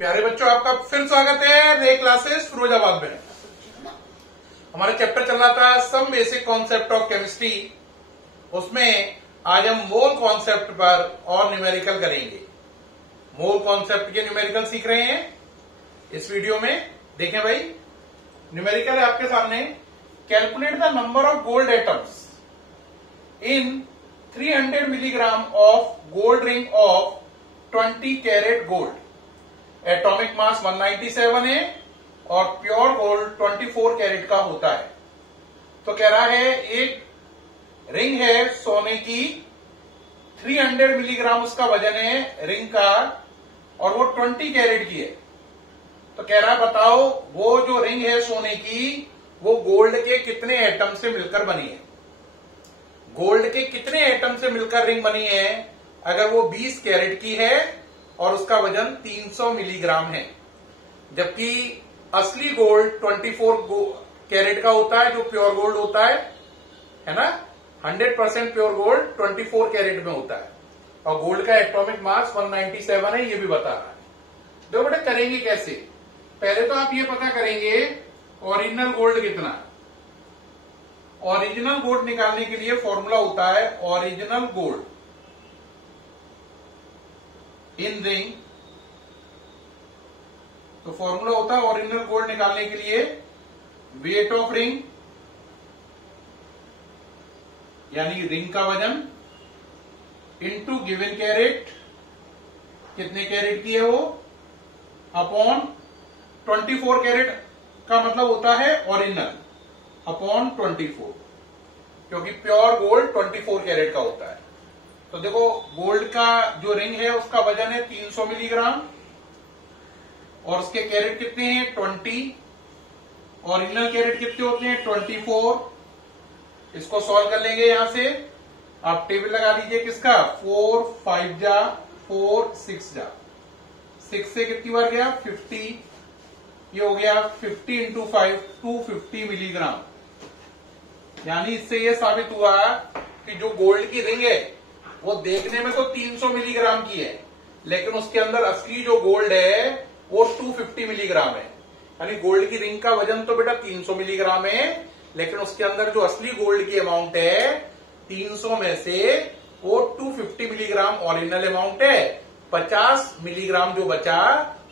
प्यारे बच्चों, आपका फिर स्वागत है नए क्लासेस फिरोजाबाद में। हमारा चैप्टर चल रहा था some basic concept of chemistry. उसमें आज हम मोल कॉन्सेप्ट पर और न्यूमेरिकल करेंगे। मोल कॉन्सेप्ट के न्यूमेरिकल सीख रहे हैं इस वीडियो में। देखें भाई, न्यूमेरिकल है आपके सामने। Calculate the number of gold atoms in 300 milligram of gold ring of 20 carat gold. Atomic mass 197 है और प्योर गोल्ड 24 कैरेट का होता है। तो कह रहा है एक रिंग है सोने की, 300 मिलीग्राम उसका वजन है रिंग का, और वो 20 कैरेट की है। तो कह रहा है बताओ वो जो रिंग है सोने की वो गोल्ड के कितने एटम से मिलकर बनी है। गोल्ड के कितने एटम से मिलकर रिंग बनी है। अगर वो 20 कैरेट की है और उसका वजन 300 मिलीग्राम है, जबकि असली गोल्ड 24 कैरेट का होता है, जो प्योर गोल्ड होता है ना। 100% प्योर गोल्ड 24 कैरेट में होता है और गोल्ड का एटॉमिक मास 197 है, ये भी बता रहा है। देखो बेटा करेंगे कैसे। पहले तो आप ये पता करेंगे ओरिजिनल गोल्ड कितना। ओरिजिनल गोल्ड निकालने के लिए फॉर्मूला होता है ओरिजिनल गोल्ड इन रिंग। तो फॉर्मूला होता है ओरिजिनल गोल्ड निकालने के लिए वेट ऑफ रिंग, यानी रिंग का वजन, इनटू गिवन कैरेट, कितने कैरेट की है वो, अपॉन 24 कैरेट का मतलब होता है ओरिजिनल, अपॉन 24, क्योंकि प्योर गोल्ड 24 कैरेट का होता है। तो देखो गोल्ड का जो रिंग है उसका वजन है 300 मिलीग्राम और उसके कैरेट कितने हैं 20। ओरिजिनल कैरेट कितने होते हैं 24। इसको सॉल्व कर लेंगे यहां से। आप टेबल लगा लीजिए किसका, 4 5 जा 4 6 जा, 6 से कितनी बार गया 50। ये हो गया 50 इंटू 5 250 मिलीग्राम। यानी इससे ये साबित हुआ कि जो गोल्ड की रिंग है वो देखने में तो 300 मिलीग्राम की है, लेकिन उसके अंदर असली जो गोल्ड है वो 250 मिलीग्राम है। यानी गोल्ड की रिंग का वजन तो बेटा 300 मिलीग्राम है, लेकिन उसके अंदर जो असली गोल्ड की अमाउंट है 300 में से वो 250 मिलीग्राम ओरिजिनल अमाउंट है। 50 मिलीग्राम जो बचा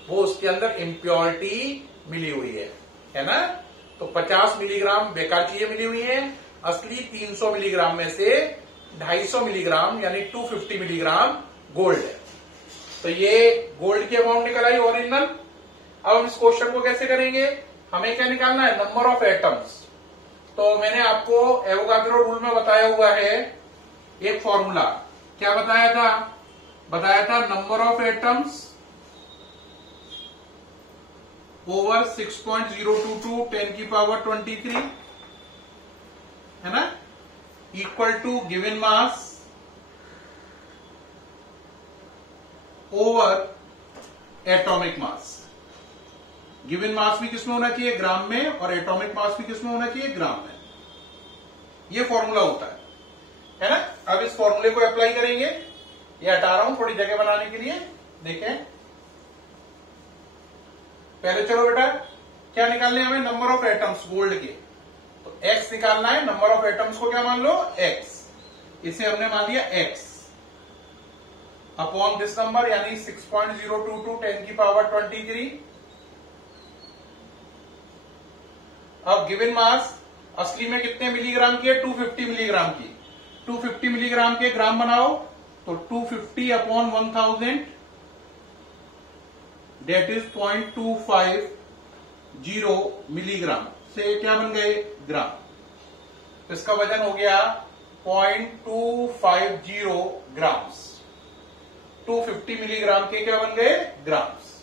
वो उसके अंदर इम्प्योरिटी मिली हुई है ना। तो 50 मिलीग्राम बेकार चीजें मिली हुई है। असली 300 मिलीग्राम में से 250 मिलीग्राम यानी 250 मिलीग्राम गोल्ड है। तो ये गोल्ड की अमाउंट निकल आई ओरिजिनल। अब हम इस क्वेश्चन को कैसे करेंगे, हमें क्या निकालना है, नंबर ऑफ एटम्स। तो मैंने आपको एवोगाड्रो रूल में बताया हुआ है एक फॉर्मूला। क्या बताया था नंबर ऑफ एटम्स ओवर 6.022 10 की पावर 23 है ना, equal to given mass over atomic mass. Given mass भी किसमें होना चाहिए, ग्राम में, और एटॉमिक मास भी किसमें होना चाहिए, ग्राम में। ये फॉर्मूला होता है ना। अब इस फॉर्मूले को अप्लाई करेंगे। ये हटा रहा हूं थोड़ी जगह बनाने के लिए। देखें पहले, चलो बेटा क्या निकालने हमें, नंबर ऑफ एटम्स गोल्ड के। तो x निकालना है। नंबर ऑफ एटम्स को क्या मान लो, x। इसे हमने मान लिया x अपॉन दिस नंबर, यानी 6.022 10 की पावर 23। अब गिवन मास असली में कितने मिलीग्राम की है, 250 मिलीग्राम की। 250 मिलीग्राम के ग्राम बनाओ तो 250 अपॉन 1000 डेट इज 0.250 मिलीग्राम से क्या बन गए, ग्राम। तो इसका वजन हो गया 0.250 ग्राम्स। 250 मिलीग्राम के क्या बन गए, ग्राम्स।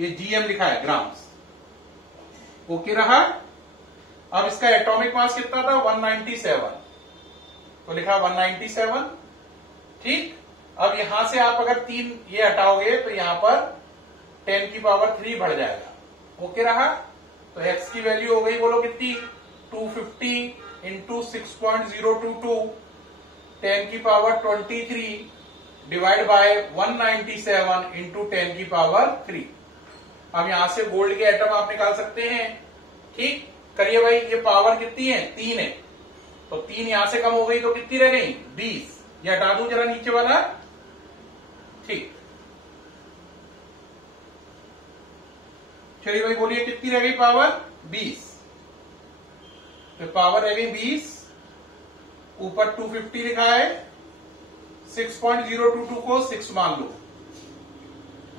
ये जीएम लिखा है, ग्राम्स। ओके रहा। अब इसका एटॉमिक मास कितना था, 197। तो लिखा 197, ठीक। अब यहां से आप अगर 3 ये हटाओगे तो यहां पर 10 की पावर 3 बढ़ जाएगा। ओके रहा। तो x की वैल्यू हो गई, बोलो कितनी, 250 इंटू 6.022 10 की पावर 23 डिवाइड बाय 197 इंटू 10 की पावर 3। अब यहां से गोल्ड के एटम आप निकाल सकते हैं। ठीक, करिए भाई। ये पावर कितनी है? 3 है, तो 3 यहां से कम हो गई तो कितनी रह गई? 20। ये हटा दूं जरा नीचे वाला। ठीक, चलिए भाई बोलिए कितनी रह गई पावर? 20। तो पावर रह गई 20, ऊपर 250 लिखा है, 6.022 को 6 मान लो,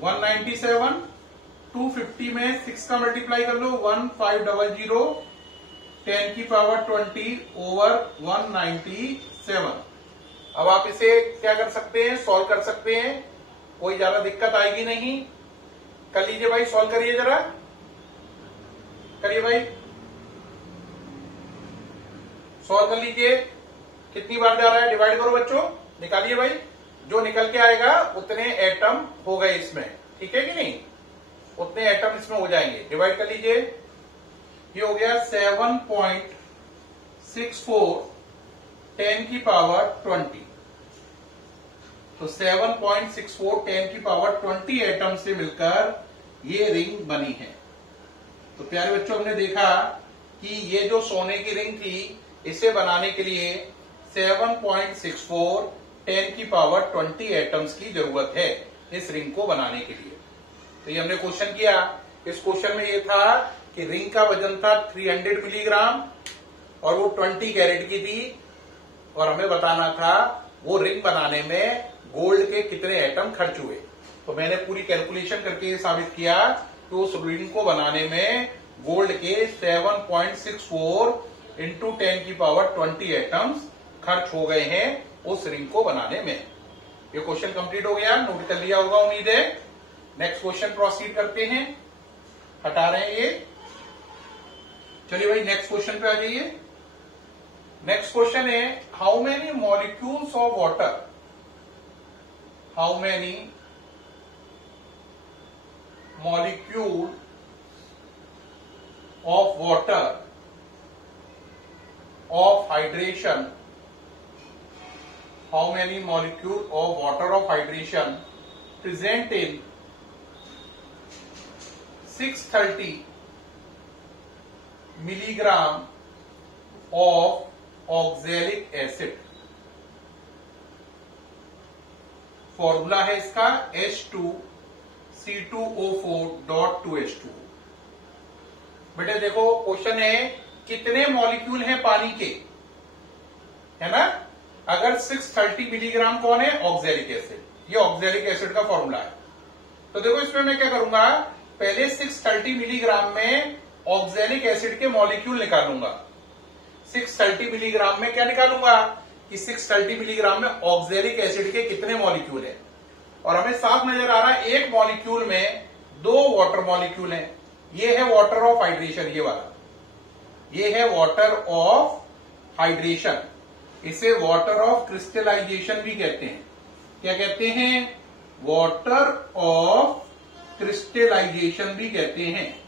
197, 250 में 6 का मल्टीप्लाई कर लो, 1500, 10 की पावर 20 ओवर 197। अब आप इसे क्या कर सकते हैं? सॉल्व कर सकते हैं, कोई ज्यादा दिक्कत आएगी नहीं। कर लीजिए भाई, सॉल्व करिए जरा, करिए भाई, सॉल्व कर लीजिए। कितनी बार जा रहा है? डिवाइड करो बच्चों, निकालिए भाई। जो निकल के आएगा उतने एटम हो गए इसमें, ठीक है कि नहीं? उतने एटम इसमें हो जाएंगे। डिवाइड कर लीजिए। ये हो गया 7.64 10 की पावर 20। तो 7.64 10 की पावर 20 एटम से मिलकर ये रिंग बनी है। तो प्यारे बच्चों, हमने देखा कि ये जो सोने की रिंग थी, इसे बनाने के लिए 7.64 10 की पावर 20 एटम्स की जरूरत है इस रिंग को बनाने के लिए। तो ये हमने क्वेश्चन किया। इस क्वेश्चन में ये था कि रिंग का वजन था 300 मिलीग्राम और वो 20 कैरेट की थी, और हमें बताना था वो रिंग बनाने में गोल्ड के कितने एटम खर्च हुए। तो मैंने पूरी कैलकुलेशन करके ये साबित किया कि उस रिंग को बनाने में गोल्ड के 7.64 इंटू 10 की पावर 20 एटम्स खर्च हो गए हैं उस रिंग को बनाने में। ये क्वेश्चन कंप्लीट हो गया, नोट कर लिया होगा उम्मीद है। नेक्स्ट क्वेश्चन प्रोसीड करते हैं। हटा रहे हैं ये। चलिए भाई नेक्स्ट क्वेश्चन पे आ जाइए। नेक्स्ट क्वेश्चन है, how many molecules of water, how many molecule of water of hydration, how many molecule of water of hydration present in 630 milligram of oxalic acid। Formula है इसका H2C2O4.2H2। बेटे देखो, question है कितने molecule हैं पानी के, है ना? अगर 630 मिलीग्राम कौन है? Oxalic acid. ये ऑक्सैलिक एसिड का फॉर्मूला है। तो देखो इसमें मैं क्या करूंगा, पहले 630 मिलीग्राम में ऑक्सैलिक एसिड के मॉलिक्यूल निकालूंगा। 630 मिलीग्राम में क्या निकालूंगा कि 630 मिलीग्राम में ऑक्सैलिक एसिड के कितने मॉलिक्यूल है। और हमें साफ नजर आ रहा है एक मॉलिक्यूल में 2 वाटर मॉलिक्यूल हैं। ये है वाटर ऑफ हाइड्रेशन, ये वाला, ये है वाटर ऑफ हाइड्रेशन। इसे वाटर ऑफ क्रिस्टलाइजेशन भी कहते हैं। क्या कहते हैं? वाटर ऑफ क्रिस्टलाइजेशन भी कहते हैं।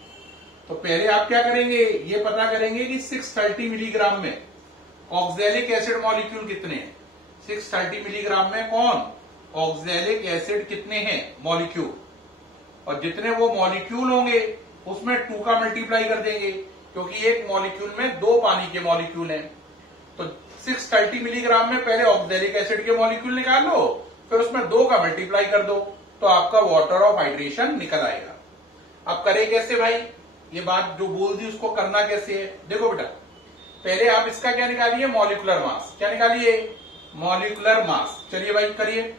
तो पहले आप क्या करेंगे, ये पता करेंगे कि 630 मिलीग्राम में ऑक्सैलिक एसिड मॉलिक्यूल कितने हैं। 630 मिलीग्राम में कौन? ऑक्सैलिक एसिड कितने हैं मॉलिक्यूल, और जितने वो मॉलिक्यूल होंगे उसमें 2 का मल्टीप्लाई कर देंगे, क्योंकि एक मॉलिक्यूल में 2 पानी के मॉलिक्यूल हैं। तो 630 मिलीग्राम में पहले ऑक्सैलिक एसिड के मॉलिक्यूल निकाल लो, फिर उसमें 2 का मल्टीप्लाई कर दो, तो आपका वाटर ऑफ हाइड्रेशन निकल आएगा। अब करे कैसे भाई? ये बात जो बोल दी उसको करना कैसे है? देखो बेटा, पहले आप इसका क्या निकालिए? Molecular mass. क्या निकालिए? Molecular mass. चलिए भाई करिए।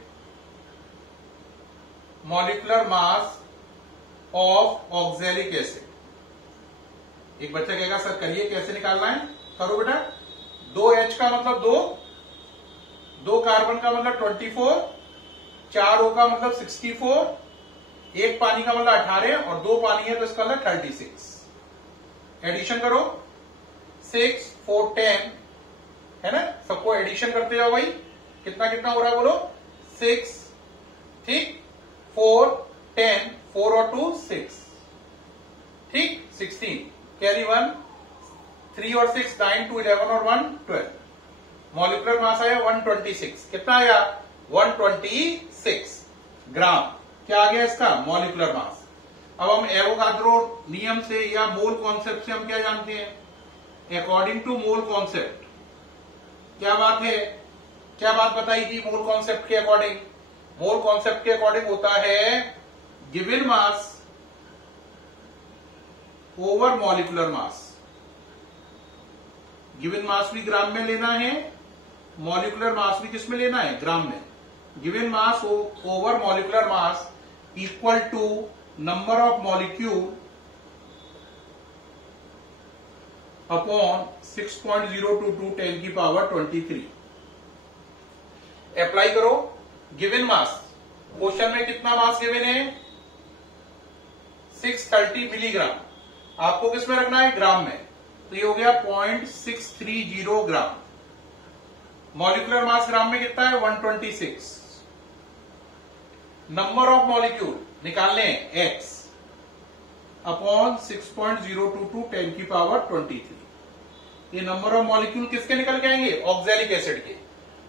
Molecular mass of oxalic acid. एक बच्चा कहेगा सर करिए कैसे निकालना है? करो बेटा। 2H का मतलब 2 कार्बन का मतलब 24, 4 O का मतलब 64, 1 पानी का मतलब 18 और 2 पानी है तो इसका मतलब 36। एडिशन करो, 6 4 10, है ना? सबको एडिशन करते जाओ भाई। कितना कितना हो रहा है बोलो? 6, ठीक, 4 10, 4 और 2 6, ठीक, 16, कैरी 1, 3 और 6 9, 2 11 और 1 12। मॉलिक्यूलर मास आया 126। कितना आया? 126 ग्राम। क्या आ गया इसका? Molecular mass. अब हम एवोगाड्रो नियम से या मोल कॉन्सेप्ट से हम क्या जानते हैं? अकॉर्डिंग टू मोल कॉन्सेप्ट क्या बात है, क्या बात बताई थी मोल कॉन्सेप्ट के अकॉर्डिंग? मोल कॉन्सेप्ट के अकॉर्डिंग होता है गिवन मास ओवर मॉलिक्यूलर मास। गिवन मास भी ग्राम में लेना है, मॉलिक्यूलर मास भी किसमें लेना है? ग्राम में। Given mass over molecular mass equal to number of molecule upon 6.022 10 की पावर 23। अप्लाई करो। गिवन मास, क्वेश्चन में कितना मास गिवन है? 630 मिलीग्राम। आपको किसमें रखना है? ग्राम में। तो ये हो गया 0.630 ग्राम। मॉलिक्यूलर मास ग्राम में कितना है? 126। नंबर ऑफ मॉलिक्यूल निकालने हैं x अपॉन 6.022 10 की पावर 23। ये नंबर ऑफ मॉलिक्यूल किसके निकल के आएंगे? ऑक्सैलिक एसिड के।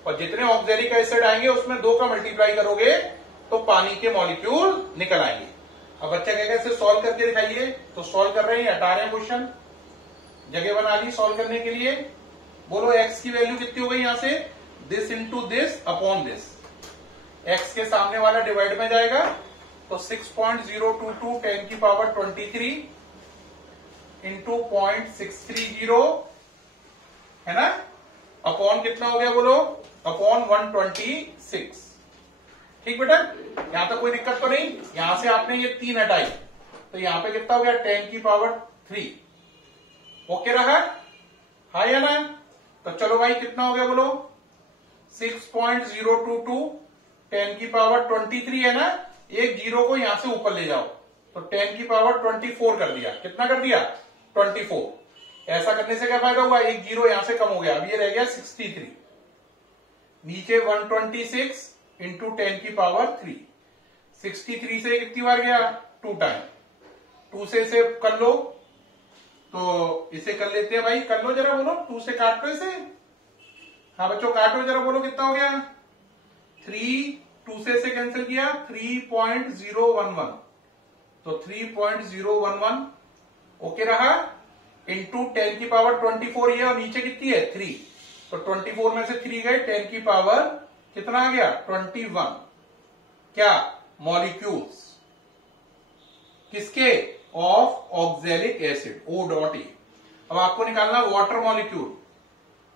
और जितने ऑक्सैलिक एसिड आएंगे उसमें 2 का मल्टीप्लाई करोगे तो पानी के मॉलिक्यूल निकल आएंगे। अब बच्चा कहेगा इसे सॉल्व करके दिखाइए, तो सॉल्व कर रहे हैं, हटा रहे हैं क्वेश्चन, जगह बना ली सॉल्व करने के लिए। बोलो x की वैल्यू कितनी हो गई? यहां से this into this upon this. x के सामने वाला डिवाइड में जाएगा तो 6.022 10 की पावर 23 इंटू 0.630 है ना, अपॉन कितना हो गया बोलो? अपॉन 126। ठीक बेटा, यहां तक कोई दिक्कत तो नहीं? यहां से आपने ये 3 हटाई तो यहां पे कितना हो गया? 10 की पावर 3। ओके रहा? हाँ या ना? तो चलो भाई कितना हो गया बोलो? 6.022 10 की पावर 23 है ना। एक जीरो को यहां से ऊपर ले जाओ तो 10 की पावर 24 कर दिया। कितना कर दिया? 24। ऐसा करने से क्या फायदा हुआ? एक जीरो यहां से कम हो गया। अब ये रह गया 63। नीचे 126 इंटू 10 की पावर 3। 63 से कितनी बार गया? 2 टाइम। 2 से इसे कर लो तो इसे कर लेते हैं भाई, कर लो जरा, बोलो 2 से काट लो इसे। हाँ बच्चों काटो जरा, बोलो कितना हो गया? 3, 2 से इसे कैंसिल किया 3.011 तो 3.011 ओके रहा। इंटू 10 की पावर 24 ये, और नीचे कितनी है? 3। तो 24 में से 3 गए, 10 की पावर कितना आ गया? 21। क्या? मॉलिक्यूल्स किसके? Of oxalic acid, O.E। अब आपको निकालना वाटर मॉलिक्यूल।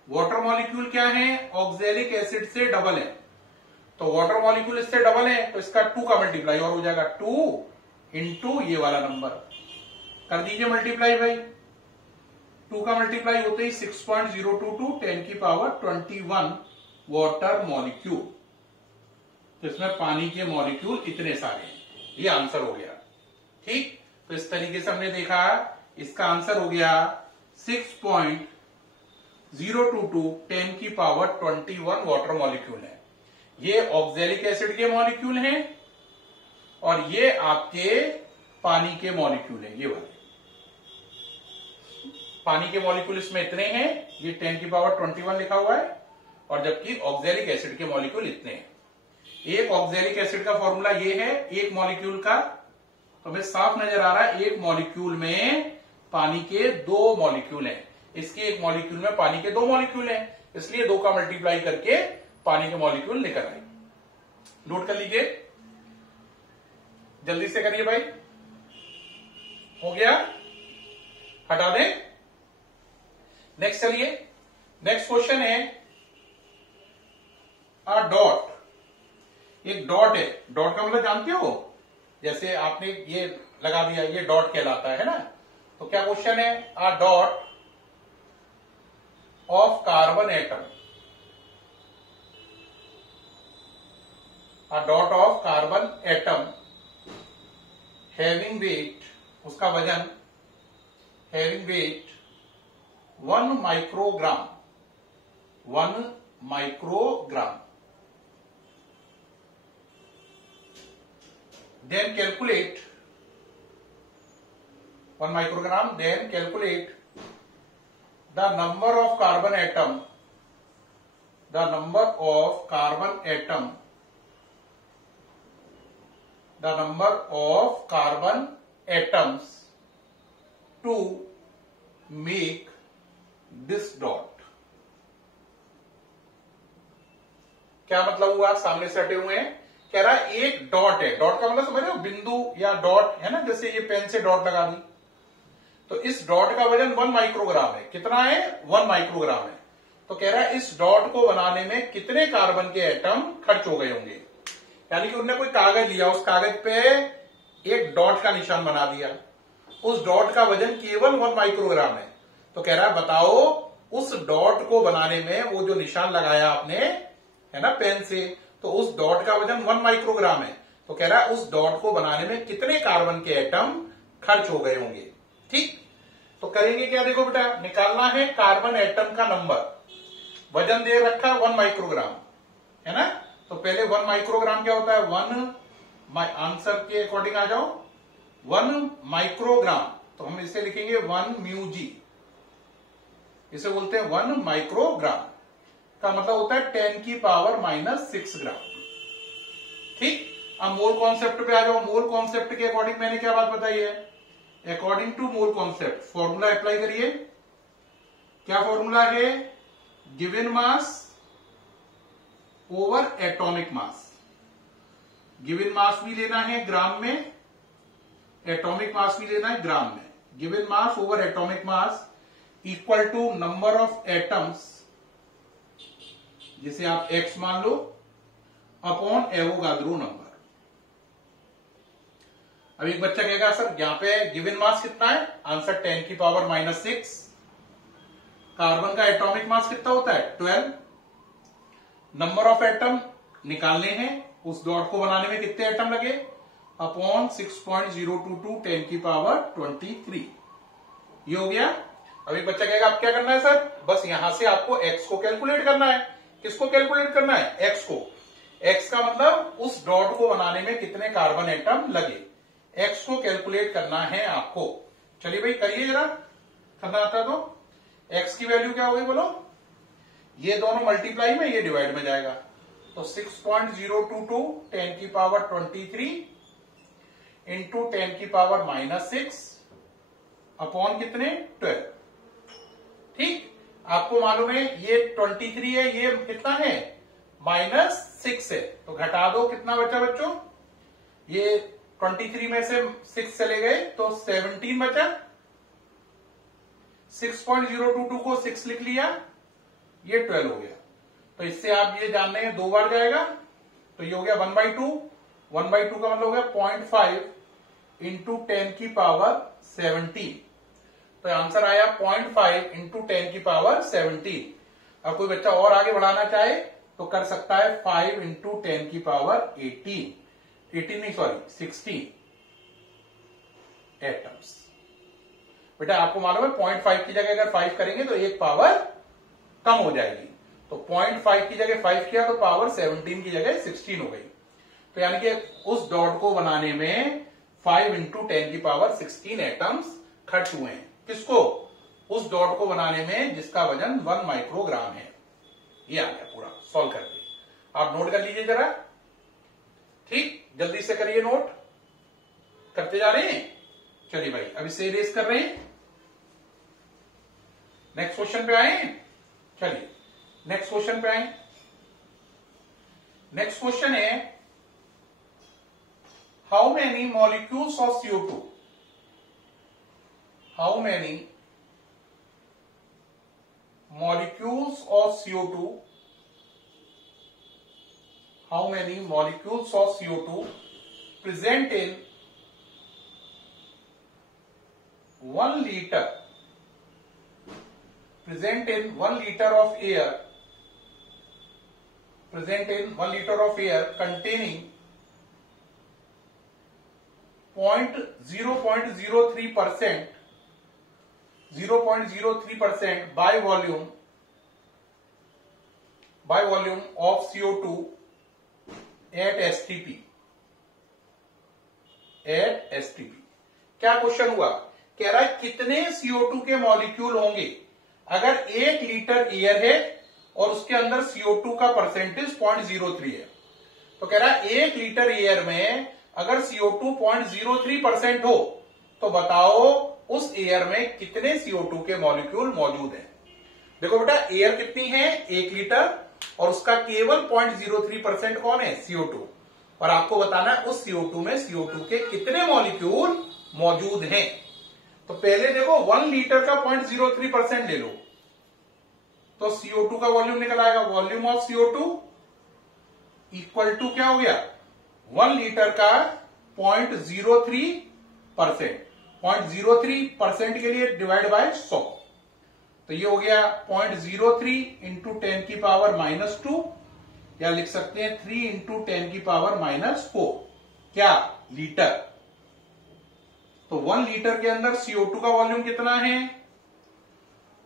वाटर मॉलिक्यूल क्या है? ऑक्सैलिक एसिड से डबल है। तो वाटर मॉलिक्यूल इससे डबल है तो इसका 2 का मल्टीप्लाई और हो जाएगा 2 इंटू ये वाला नंबर। कर दीजिए मल्टीप्लाई भाई। 2 का मल्टीप्लाई होते ही 6.022 10 की पावर 21 वाटर मॉलिक्यूल। तो इसमें पानी के मॉलिक्यूल इतने सारे हैं। ये आंसर हो गया। ठीक, तो इस तरीके से हमने देखा इसका आंसर हो गया 6.022 10 की पावर 21 वाटर मॉलिक्यूल है। ये ऑक्सैलिक एसिड के मॉलिक्यूल हैं और ये आपके पानी के मॉलिक्यूल हैं। ये वाले पानी के मॉलिक्यूल इसमें इतने हैं, ये 10 की पावर 21 लिखा हुआ है, और जबकि ऑक्सैलिक एसिड के मॉलिक्यूल इतने हैं। एक ऑक्सैलिक एसिड का फॉर्मूला ये है, एक मॉलिक्यूल का, तो हमें साफ नजर आ रहा है एक मॉलिक्यूल में पानी के 2 मॉलिक्यूल हैं। इसके एक मॉलिक्यूल में पानी के 2 मॉलिक्यूल हैं, इसलिए 2 का मल्टीप्लाई करके पानी के मॉलिक्यूल निकल आए। नोट कर लीजिए, जल्दी से करिए भाई। हो गया? हटा दें। नेक्स्ट चलिए, नेक्स्ट क्वेश्चन है अ डॉट। एक डॉट है, डॉट का मतलब जानते हो? जैसे आपने ये लगा दिया, ये डॉट कहलाता है ना। तो क्या क्वेश्चन है? A dot of carbon atom, a dot of carbon atom having wait, उसका वजन having wait 1 microgram, 1 microgram. Then calculate 1 microgram. Then calculate the number of carbon atom. The number of carbon atom. The number of carbon atoms to make this dot. क्या मतलब हुआ? सामने से हटे हुए हैं, कह रहा है एक डॉट है, डॉट का मतलब समझ रहे हो, बिंदु या डॉट है ना, जैसे ये पेन से डॉट लगा दी, तो इस डॉट का वजन 1 माइक्रोग्राम है। कितना है? 1 माइक्रोग्राम है। तो कह रहा है इस डॉट को बनाने में कितने कार्बन के एटम खर्च हो गए होंगे। यानी कि उन्होंने कोई कागज लिया, उस कागज पे एक डॉट का निशान बना दिया, उस डॉट का वजन केवल 1 माइक्रोग्राम है। तो कह रहा है बताओ उस डॉट को बनाने में वो जो निशान लगाया आपने है ना पेन से, तो उस डॉट का वजन 1 माइक्रोग्राम है। तो कह रहा है उस डॉट को बनाने में कितने कार्बन के एटम खर्च हो गए होंगे। ठीक, तो करेंगे क्या? देखो बेटा, निकालना है कार्बन एटम का नंबर। वजन दे रखा 1 माइक्रोग्राम है ना, तो पहले 1 माइक्रोग्राम क्या होता है? 1 आंसर के अकॉर्डिंग आ जाओ, 1 माइक्रोग्राम, तो हम इसे लिखेंगे 1 म्यूजी, इसे बोलते हैं 1 माइक्रोग्राम का मतलब होता है 10 की पावर -6 ग्राम। ठीक, अब मोल कॉन्सेप्ट पे आ जाओ। मोल कॉन्सेप्ट के अकॉर्डिंग मैंने क्या बात बताई है? According to mole concept formula apply करिए। क्या फॉर्मूला है? Given mass over atomic mass. Given mass भी लेना है ग्राम में, एटॉमिक मास भी लेना है ग्राम में। Given mass over atomic mass equal to number of atoms, जिसे आप x मान लो, अपॉन एवोगाद्रो नंबर। अब एक बच्चा कहेगा सर यहां पे गिवन मास कितना है? आंसर 10 की पावर -6। कार्बन का एटॉमिक मास कितना होता है? 12। नंबर ऑफ एटम निकालने हैं, उस डॉट को बनाने में कितने एटम लगे? अपॉन 6.022 10 की पावर 23। ये हो गया। अब एक बच्चा कहेगा अब क्या करना है सर? बस यहां से आपको x को कैलकुलेट करना है। किसको कैलकुलेट करना है? x को। x का मतलब उस डॉट को बनाने में कितने कार्बन एटम लगे, x को कैलकुलेट करना है आपको। चलिए भाई करिए जरा, करना आता तो। x की वैल्यू क्या हो गई बोलो? ये दोनों मल्टीप्लाई में, ये डिवाइड में जाएगा, तो 6.022 10 की पावर 23 इंटू 10 की पावर -6 अपॉन कितने? 12। ठीक, आपको मालूम है ये 23 है, ये कितना है? -6 है, तो घटा दो, कितना बचा बच्चों? ये 23 में से 6 चले गए तो 17 बचा। 6.022 को 6 लिख लिया, ये 12 हो गया। तो इससे आप ये जान रहे हैं 2 बार जाएगा, तो ये हो गया 1/2। 1/2 का मतलब हो गया 0.5 इंटू 10 की पावर 17। तो आंसर आया 0.5 इंटू 10 की पावर 17। अब कोई बच्चा और आगे बढ़ाना चाहे तो कर सकता है 5 इंटू 10 की पावर 16 एटम्स। बेटा आपको मालूम है 0.5 की जगह अगर 5 करेंगे तो एक पावर कम हो जाएगी, तो 0.5 की जगह 5 किया तो पावर 17 की जगह 16 हो गई। तो यानी कि उस डॉट को बनाने में 5 इंटू 10 की पावर 16 एटम्स खर्च हुए हैं। किसको? उस डॉट को बनाने में जिसका वजन 1 माइक्रोग्राम है। ये आ गया पूरा सॉल्व करके। आप नोट कर लीजिए जरा। ठीक, जल्दी से करिए नोट। करते जा रहे हैं? चलिए भाई अब इसे इरेज कर रहे हैं। नेक्स्ट क्वेश्चन पे आए। चलिए नेक्स्ट क्वेश्चन पे आए। नेक्स्ट क्वेश्चन है how many molecules of CO2, how many molecules of CO2, how many molecules of CO2 present in 1 liter, present in 1 liter of air, present in 1 liter of air containing 0.03% 0.03% by volume of CO2 at STP, at STP। क्या question हुआ? कह रहा है कितने CO2 के molecule होंगे अगर 1 litre air है और उसके अंदर CO2 का परसेंटेज 0.03 है। तो कह रहा है 1 लीटर एयर में अगर CO2 0.03% हो तो बताओ उस एयर में कितने CO2 के मॉलिक्यूल मौजूद हैं। देखो बेटा, एयर कितनी है, 1 लीटर, और उसका केवल 0.03% कौन है, CO2, और आपको बताना है उस CO2 में CO2 के कितने मॉलिक्यूल मौजूद हैं। तो पहले देखो 1 लीटर का 0.03% ले लो, तो CO2 का वॉल्यूम निकल आएगा। Volume of CO2 equal to क्या हो गया, 1 लीटर का 0.03%, 0.03% के लिए डिवाइड बाय 100, तो ये हो गया 0.03 इंटू 10 की पावर -2, या लिख सकते हैं 3 इंटू 10 की पावर -4, क्या, लीटर। तो 1 लीटर के अंदर CO2 का वॉल्यूम कितना है,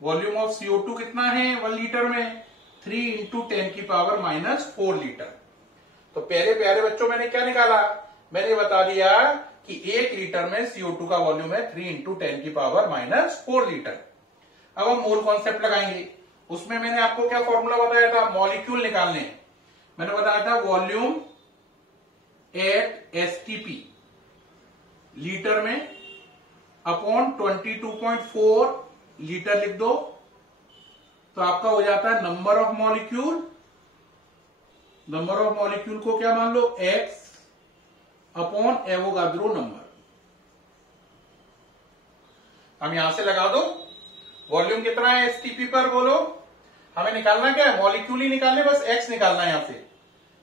वॉल्यूम ऑफ CO2 कितना है 1 लीटर में, 3 इंटू 10 की पावर -4 लीटर। तो पहले प्यारे बच्चों मैंने क्या निकाला, मैंने बता दिया कि 1 लीटर में CO2 का वॉल्यूम है 3 इंटू 10 की पावर -4 लीटर। अब हम मोल कॉन्सेप्ट लगाएंगे। उसमें मैंने आपको क्या फॉर्मूला बताया था, मॉलिक्यूल निकालने। मैंने बताया था वॉल्यूम एट STP लीटर में अपॉन 22.4 लीटर लिख दो, तो आपका हो जाता है number of molecule. Number of molecule को क्या मान लो, X अपॉन एवोगाद्रो नंबर। हम यहां से लगा दो, वॉल्यूम कितना है STP पर, बोलो। हमें निकालना क्या है, मॉलिक्यूल ही निकालने, बस X निकालना है। यहां से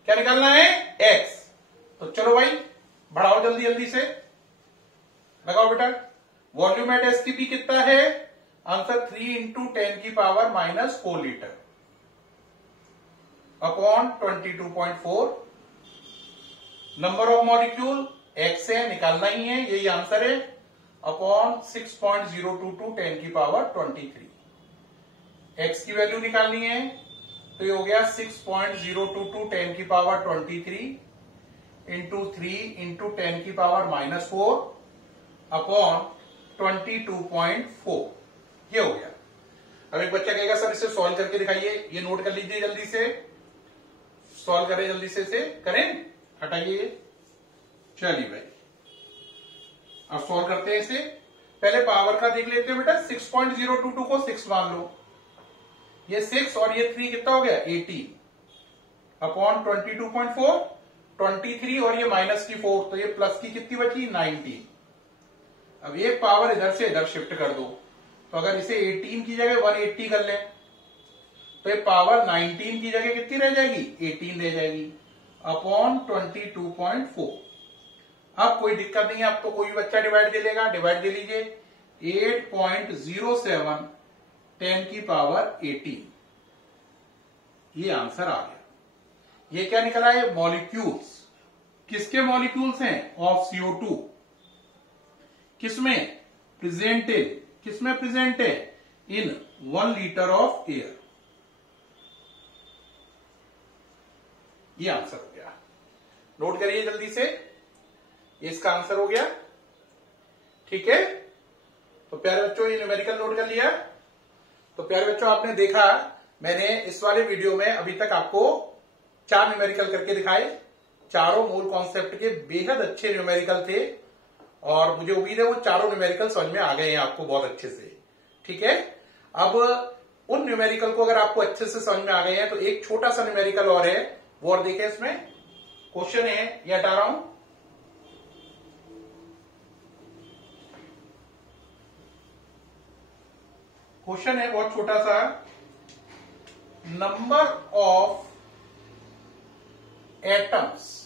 क्या निकालना है, X। तो चलो भाई बढ़ाओ जल्दी जल्दी से, लगाओ बेटा। वॉल्यूम एट STP कितना है, आंसर 3 इंटू 10 की power -4 litre upon 22.4। Number of molecule X है, निकालना ही है, यही आंसर है, अपॉन 6.022 10 की पावर 23। X की वैल्यू निकालनी है, तो ये हो गया 6.022 10 की पावर 23 इंटू 3 इंटू 10 की पावर -4 अपॉन 22.4, ये हो गया। अब एक बच्चा कहेगा सर इसे सॉल्व करके दिखाइए, ये नोट कर लीजिए जल्दी से, सॉल्व करें जल्दी से, करें, हटाइए। चलिए भाई अब सॉल्व करते हैं इसे। पहले पावर का देख लेते हैं बेटा, 6.022 को 6 मान लो, ये 6 और ये 3 कितना हो गया, 18 अपॉन 22.4, 23 और ये माइनस की 4, तो ये प्लस की कितनी बची, 19। अब एक पावर इधर से इधर शिफ्ट कर दो, तो अगर इसे 18 की जगह 180 कर ले, तो ये पावर 19 की जगह कितनी रह जाएगी, 18 रह जाएगी, अपॉन 22.4। अब कोई दिक्कत नहीं है, अब तो कोई बच्चा डिवाइड दे लेगा, डिवाइड दे लीजिए। 8.07 10 की पावर 18, ये आंसर आ गया। ये क्या निकला है, मॉलिक्यूल्स। किसके मॉलिक्यूल्स हैं, ऑफ CO2। किसमें, प्रेजेंटेड, किसमें प्रेजेंट है, इन 1 लीटर ऑफ एयर। ये आंसर हो गया, नोट करिए जल्दी से, ये इसका आंसर हो गया। ठीक है, तो प्यारे बच्चों ये न्यूमेरिकल नोट कर लिया। तो प्यारे बच्चों आपने देखा, मैंने इस वाले वीडियो में अभी तक आपको 4 न्यूमेरिकल करके दिखाए। चारों मूल कॉन्सेप्ट के बेहद अच्छे न्यूमेरिकल थे, और मुझे उम्मीद है वो चारों न्यूमेरिकल समझ में आ गए हैं आपको बहुत अच्छे से। ठीक है, अब उन न्यूमेरिकल को अगर आपको अच्छे से समझ में आ गए हैं, तो एक छोटा सा न्यूमेरिकल और है, वो और देखें। इसमें क्वेश्चन है, ये हटा रहा हूं, क्वेश्चन है बहुत छोटा सा, number of atoms,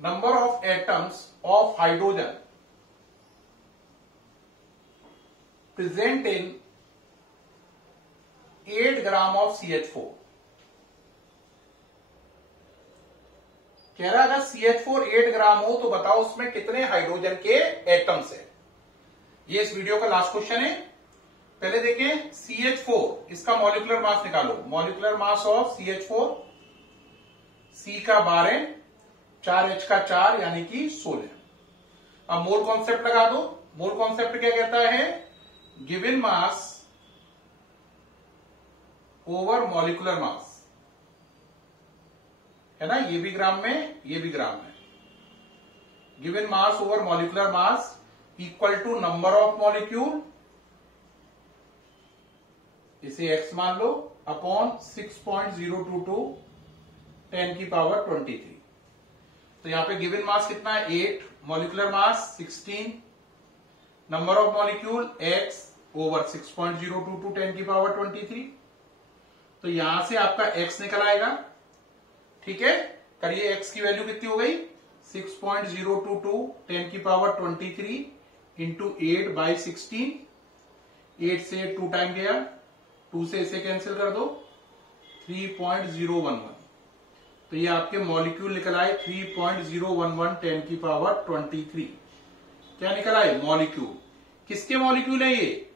number of atoms of hydrogen present in 8 gram of CH4। कह रहा अगर CH4 8 ग्राम हो तो बताओ उसमें कितने हाइड्रोजन के एटम्स है। ये इस वीडियो का लास्ट क्वेश्चन है। पहले देखें CH4, इसका मॉलिक्यूलर मास निकालो। Molecular mass of CH4, C का 12, 4H का 4 यानी कि 16। अब मोल कॉन्सेप्ट लगा दो। मोल कॉन्सेप्ट क्या कहता है, गिवन मास ओवर मॉलिक्यूलर मास, है ना, ये भी ग्राम में, ये भी ग्राम में। Given mass over molecular mass equal to number of molecule, इसे x मान लो, अपॉन 6.022 10 की पावर 23। तो यहां पे गिवन मास कितना है 8, molecular mass 16, number of molecule x over 6.022 10 की पावर 23। तो यहां से आपका x निकल आएगा। ठीक है, करिए x की वैल्यू कितनी हो गई 6.022 10 की पावर 23 इंटू 8 बाई 16। 8 से 2 टाइम गया, 2 से इसे कैंसिल कर दो, 3.011। तो ये आपके मॉलिक्यूल निकल आए 3.011 10 की पावर 23। क्या निकल आए मॉलिक्यूल। किसके मॉलिक्यूल है ये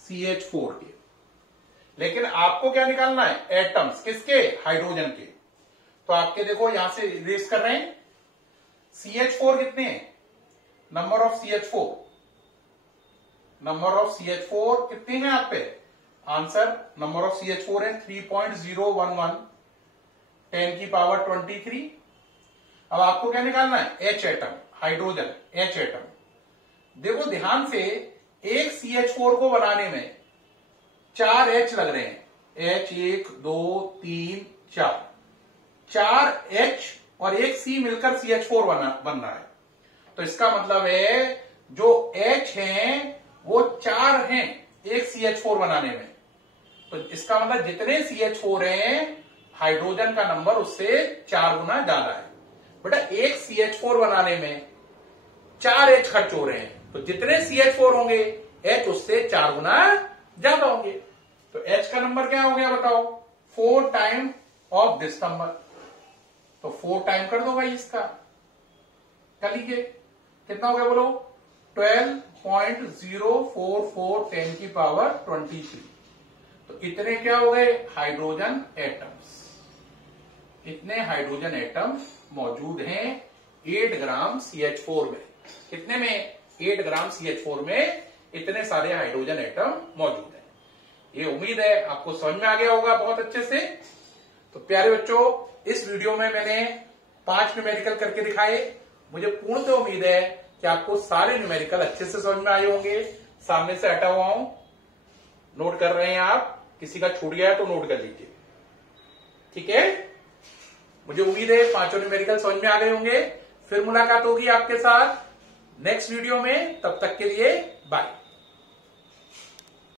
CH4 के। लेकिन आपको क्या निकालना है एटम्स, किसके हाइड्रोजन के। तो आपके देखो यहां से रेस कर रहे हैं CH4 कितने हैं, number of CH4, number of CH4 कितने हैं आप पे आंसर, नंबर ऑफ CH4 है 3.011 10 की पावर 23। अब आपको क्या निकालना है H atom, hydrogen H atom. देखो ध्यान से, एक CH4 को बनाने में 4 H लग रहे हैं, H 1 2 3 4, 4 H और एक C मिलकर CH4 बन रहा है। तो इसका मतलब है जो H हैं वो 4 हैं एक CH4 बनाने में। तो इसका मतलब जितने CH4 हैं हाइड्रोजन का नंबर उससे 4 गुना ज्यादा है। बेटा एक CH4 बनाने में 4 H खर्च हो रहे हैं, तो जितने CH4 होंगे H उससे 4 गुना ज्यादा होंगे। तो H का नंबर क्या हो गया बताओ, 4 टाइम ऑफ दिस नंबर। तो 4 टाइम कर दो भाई इसका, कर लीजिए कितना हो गया बोलो 12.044 10 की पावर 23। तो इतने क्या हो गए हाइड्रोजन एटम्स। इतने हाइड्रोजन एटम्स मौजूद हैं 8 ग्राम CH4 में। कितने में 8 ग्राम CH4 में इतने सारे हाइड्रोजन एटम मौजूद हैं। ये उम्मीद है आपको समझ में आ गया होगा बहुत अच्छे से। तो प्यारे बच्चों, इस वीडियो में मैंने 5 न्यूमेरिकल करके दिखाए। मुझे पूर्णतः उम्मीद है कि आपको सारे न्यूमेरिकल अच्छे से समझ में आए होंगे। सामने से हटा हुआ हूं, नोट कर रहे हैं आप, किसी का छूट गया है तो नोट कर लीजिए। ठीक है, मुझे उम्मीद है 5 न्यूमेरिकल समझ में आ गए होंगे। फिर मुलाकात होगी आपके साथ नेक्स्ट वीडियो में, तब तक के लिए बाय।